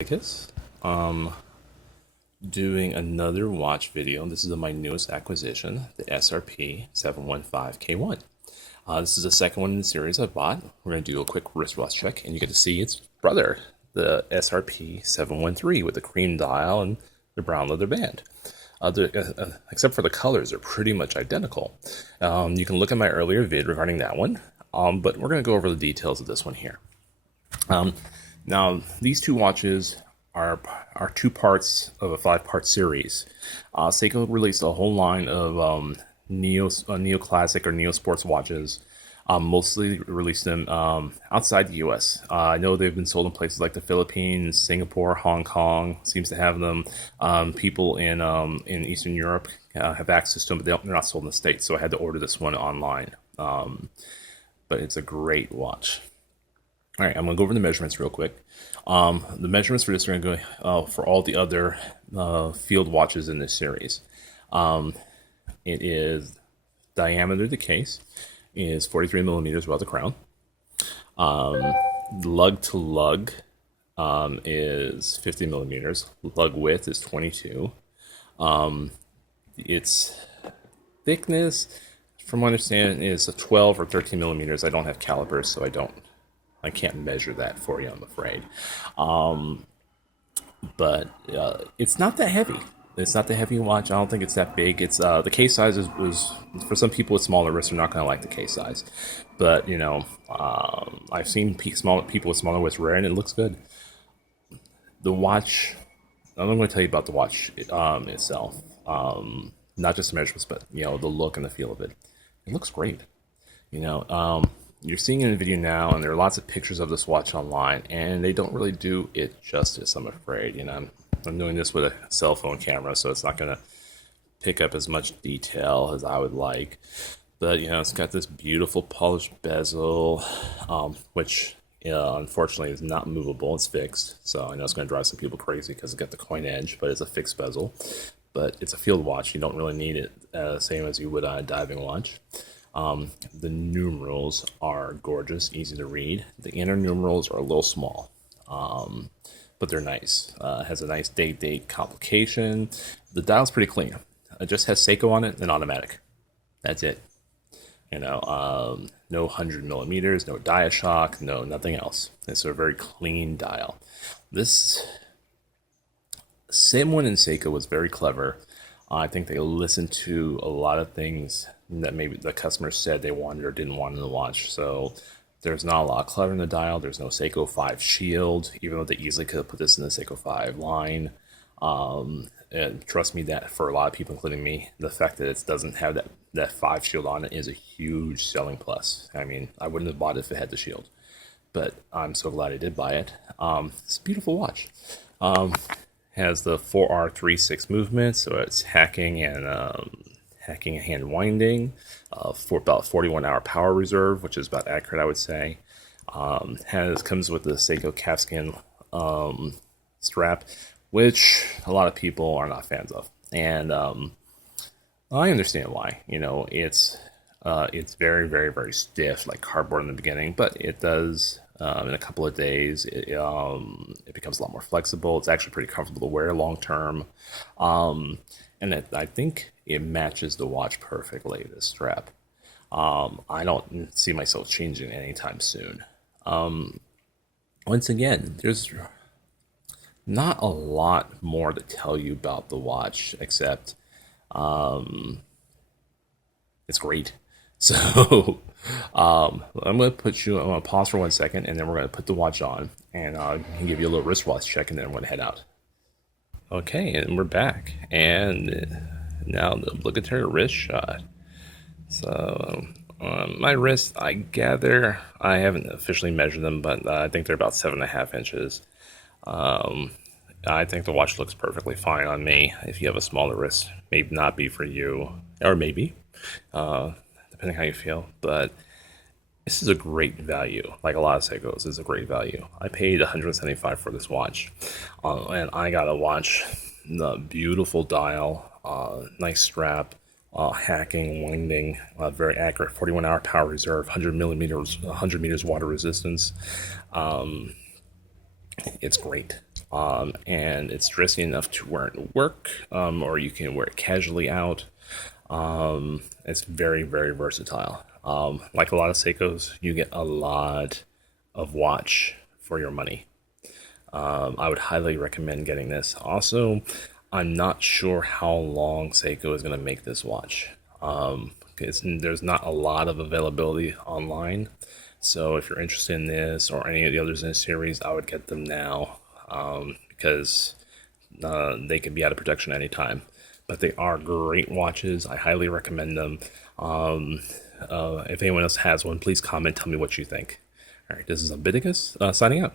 Lucas. Doing another watch video. This is my newest acquisition, the SRP715K1. This is the second one in the series I bought. We're going to do a quick wristwatch check, and you get to see its brother, the SRP713, with the cream dial and the brown leather band. Except for the colors, they're pretty much identical. You can look at my earlier vid regarding that one, but we're going to go over the details of this one here. Now, these two watches are two parts of a 5-part series. Seiko released a whole line of neoclassic or neosports watches. Mostly released them outside the U.S. I know they've been sold in places like the Philippines, Singapore, Hong Kong. Seems to have them. People in Eastern Europe have access to them, but they're not sold in the States. So I had to order this one online. But it's a great watch. All right, I'm going to go over the measurements real quick. The measurements for this are going to go for all the other field watches in this series. It is diameter of the case is 43 millimeters above the crown. Lug to lug is 50 millimeters. Lug width is 22. Its thickness, from my understanding, is 12 or 13 millimeters. I don't have calipers, so I can't measure that for you, I'm afraid. But it's not that heavy. It's not the heavy watch. I don't think it's that big. It's the case size is for some people with smaller wrists are not going to like the case size. But I've seen people with smaller wrists wear it, and it looks good. The watch. I'm going to tell you about the watch itself. Not just the measurements, but the look and the feel of it. It looks great. You're seeing it in the video now, and there are lots of pictures of this watch online, and they don't really do it justice, I'm afraid. I'm doing this with a cell phone camera, so it's not going to pick up as much detail as I would like. But, it's got this beautiful polished bezel, which, unfortunately is not movable. It's fixed, so I know it's going to drive some people crazy because it's got the coin edge, but it's a fixed bezel. But it's a field watch. You don't really need it same as you would on a diving watch. The numerals are gorgeous, easy to read. The inner numerals are a little small, but they're nice. It has a nice date complication. The dial's pretty clean. It just has Seiko on it and automatic. That's it. No 100 millimeters, no dia shock, no nothing else. It's a very clean dial. This same one in Seiko was very clever. I think they listened to a lot of things that maybe the customers said they wanted or didn't want in the watch. So there's not a lot of clutter in the dial. There's no Seiko 5 shield, even though they easily could have put this in the Seiko 5 line. And trust me, that for a lot of people, including me, the fact that it doesn't have that 5 shield on it is a huge selling plus. I mean, I wouldn't have bought it if it had the shield, but I'm so glad I did buy it. It's a beautiful watch. Has the 4R36 movement, so it's hacking and hand winding, for about 41-hour power reserve, which is about accurate, I would say. Comes with the Seiko calfskin strap, which a lot of people are not fans of, and I understand why. It's very, very, very stiff, like cardboard in the beginning, but it does. In a couple of days, it becomes a lot more flexible. It's actually pretty comfortable to wear long term. And I think it matches the watch perfectly, this strap. I don't see myself changing anytime soon. Once again, there's not a lot more to tell you about the watch, except it's great. So I'm going to pause for 1 second, and then we're going to put the watch on, and I'll give you a little wristwatch check, and then I'm going to head out. Okay, and we're back, and now the obligatory wrist shot. So my wrist, I gather, I haven't officially measured them, but I think they're about 7.5 inches. I think the watch looks perfectly fine on me. If you have a smaller wrist, maybe not be for you, or maybe, depending how you feel. But this is a great value. Like a lot of Seikos, it's a great value. I paid $175 for this watch, and I got a watch, the beautiful dial, nice strap, hacking, winding, very accurate, 41-hour power reserve, 100 meters water resistance. It's great. and it's dressy enough to wear it to work, or you can wear it casually out. It's very, very versatile. Like a lot of Seikos, you get a lot of watch for your money. I would highly recommend getting this. Also, I'm not sure how long Seiko is going to make this watch. There's not a lot of availability online. So if you're interested in this or any of the others in the series, I would get them now, because they can be out of production anytime. But they are great watches. I highly recommend them. If anyone else has one, please comment, tell me what you think. All right, this is Abitigus signing out.